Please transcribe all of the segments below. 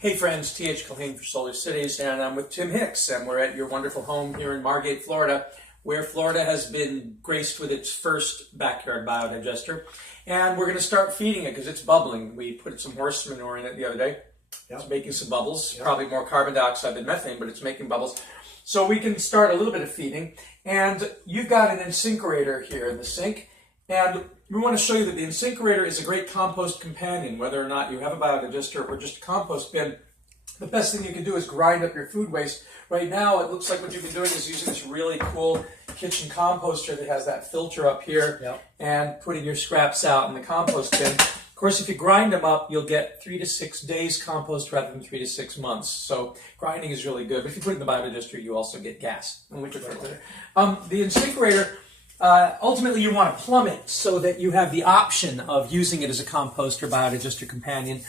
Hey friends, T.H. Culhane for Solar Cities, and I'm with Tim Hicks, and we're at your wonderful home here in Margate, Florida, where Florida has been graced with its first backyard biodigester. And we're going to start feeding it because it's bubbling. We put some horse manure in it the other day. Yep. It's making some bubbles, probably more carbon dioxide than methane, but it's making bubbles. So we can start a little bit of feeding. And you've got an Insinkerator here in the sink. And we want to show you that the Insinkerator is a great compost companion, whether or not you have a biodigester or just a compost bin. The best thing you can do is grind up your food waste. Right now, it looks like what you've been doing is using this really cool kitchen composter that has that filter up here and putting your scraps out in the compost bin. Of course, if you grind them up, you'll get 3 to 6 days compost rather than 3 to 6 months. So grinding is really good. But if you put it in the biodigester, you also get gas. And we prefer it. The Insinkerator, ultimately, you want to plumb it so that you have the option of using it as a compost or biodigester companion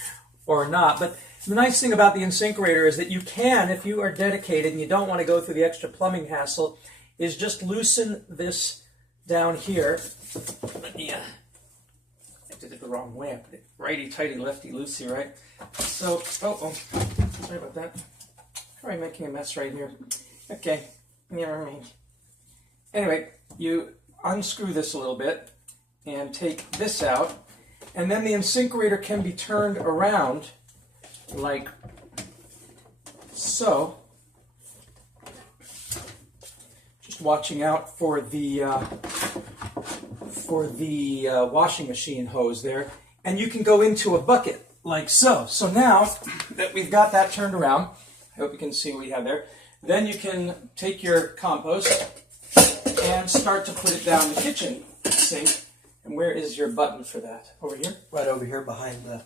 or not. But the nice thing about the Insinkerator is that you can, if you are dedicated and you don't want to go through the extra plumbing hassle, is just loosen this down here. I did it the wrong way. I put it righty-tighty, lefty-loosey, right? So, sorry about that. Probably making a mess right here. Okay, never mind. Anyway, you unscrew this a little bit and take this out, and then the Insinkerator can be turned around like so. Just watching out for the washing machine hose there, and you can go into a bucket like so. So now that we've got that turned around, I hope you can see what we have there. Then you can take your compost and start to put it down the kitchen sink. And where is your button for that? Over here? Right over here behind the...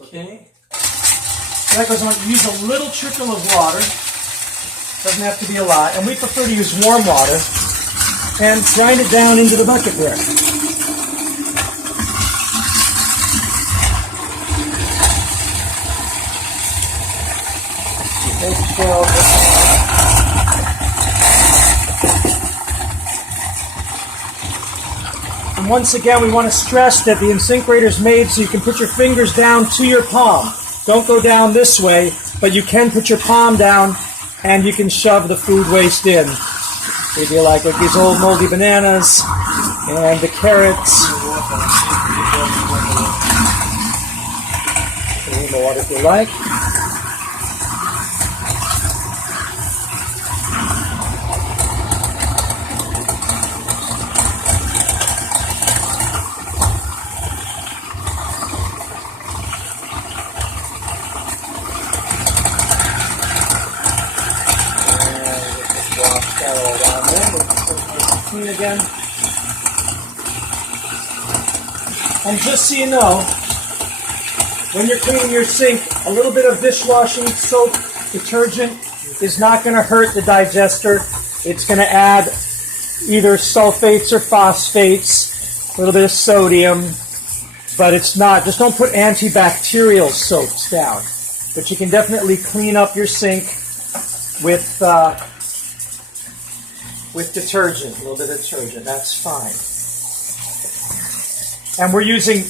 Okay. So that goes on. Use a little trickle of water. Doesn't have to be a lot. And we prefer to use warm water. And grind it down into the bucket there. And once again, we want to stress that the Insinkerator is made so you can put your fingers down to your palm. Don't go down this way, but you can put your palm down and you can shove the food waste in. Maybe like these old moldy bananas and the carrots. A little more water if you like. Clean again. And just so you know, when you're cleaning your sink, a little bit of dishwashing soap detergent is not going to hurt the digester. It's going to add either sulfates or phosphates, a little bit of sodium, but it's not. Just don't put antibacterial soaps down. But you can definitely clean up your sink with detergent, a little bit of detergent, that's fine. And we're using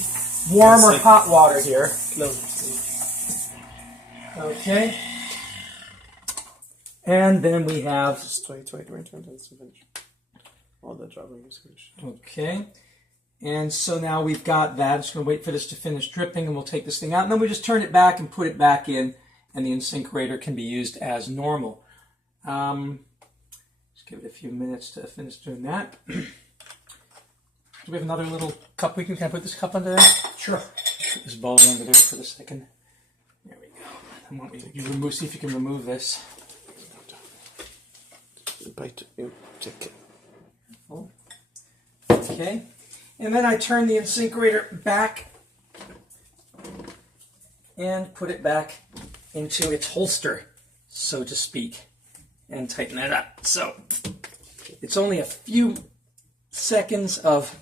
warm or hot water here. Okay. And then we have... Just wait, let's finish. All the dropping is finished. Okay. And so now we've got that. I'm just going to wait for this to finish dripping, and we'll take this thing out. And then we just turn it back and put it back in, and the Insinkerator can be used as normal. Give it a few minutes to finish doing that. Do we have another little cup we can I put this cup under there? Sure. Put this bowl under there for a second. There we go. I want you to remove, see if you can remove this. Bite it. Take it. Okay. And then I turn the Insinkerator back and put it back into its holster, so to speak. And tighten it up. So it's only a few seconds of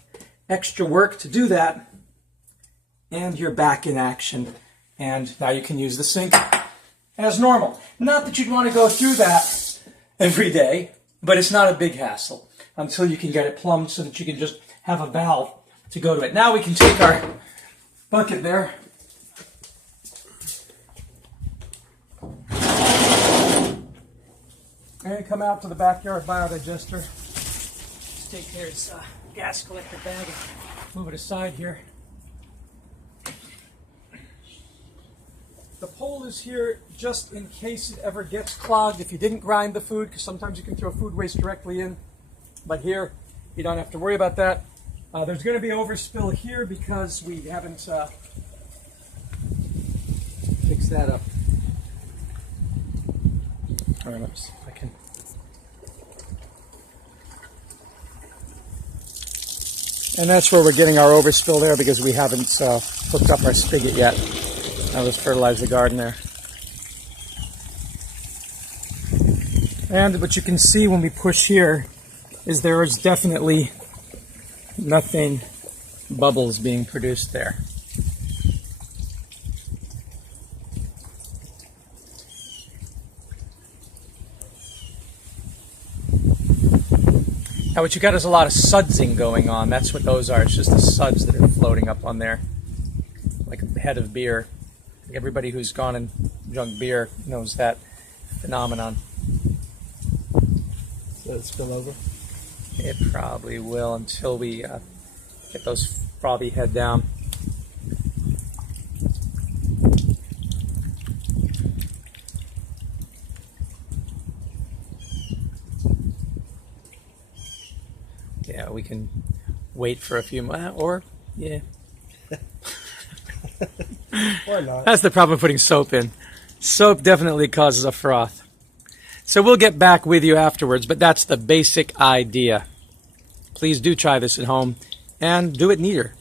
extra work to do that, and you're back in action. And now you can use the sink as normal. Not that you'd want to go through that every day, but it's not a big hassle until you can get it plumbed so that you can just have a valve to go to it. Now we can take our bucket there, I'm going to come out to the backyard biodigester. Just take this gas collector bag and move it aside here. The pole is here just in case it ever gets clogged if you didn't grind the food, because sometimes you can throw food waste directly in. But here, you don't have to worry about that. There's going to be overspill here because we haven't fixed that up. All right, let's see if I can. And that's where we're getting our overspill there because we haven't hooked up our spigot yet. Now let's fertilize the garden there. And what you can see when we push here is there is definitely nothing, bubbles being produced there. Now what you got is a lot of sudsing going on. That's what those are. It's just the suds that are floating up on there, like a head of beer. Everybody who's gone and drunk beer knows that phenomenon. Does it spill over? It probably will until we get those frothy head down. Yeah, we can wait for a few more, or yeah. Why not? That's the problem with putting soap in. Soap definitely causes a froth. So we'll get back with you afterwards, but that's the basic idea. Please do try this at home and do it neater.